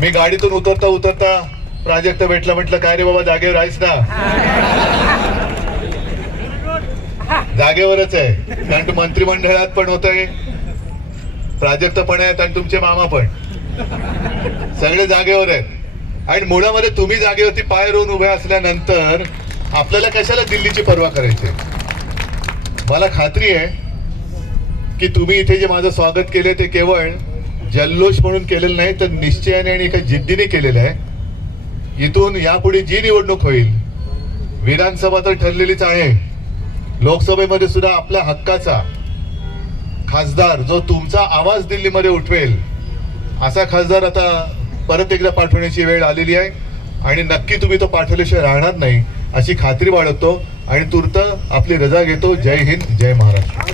मी गाडीतून उतरता उतरता प्राजक्त भेटला म्हटलं काय रे बाबा जागेवर आहेस ना? जागेवरच आहे. कारण तू मंत्रिमंडळात पण होतंय प्राजक्त पण आहेत आणि तुमचे मामा पण. सगळे जागेवर आहेत. आणि मुळामध्ये तुम्ही जागेवरती पाय रोवून उभे असल्यानंतर आपल्याला कशाला दिल्लीची पर्वा करायची? मला खात्री आहे की तुम्ही इथे जे माझं स्वागत केलं ते केवळ जल्लोष म्हणून केलेलं नाही तर निश्चयाने आणि एका जिद्दीने केलेलं आहे. इथून यापुढे जी निवडणूक होईल विधानसभा तर ठरलेलीच आहे. लोकसभेमध्ये सुद्धा आपल्या हक्काचा खासदार जो तुमचा आवाज दिल्लीमध्ये उठवेल असा खासदार आता परत एकदा पाठवण्याची वेळ आलेली आहे. आणि नक्की तुम्ही तो पाठवल्याशिवाय राहणार नाही अशी खात्री बाळगतो आणि तूर्त आपली रजा घेतो. जय हिंद जय महाराष्ट्र.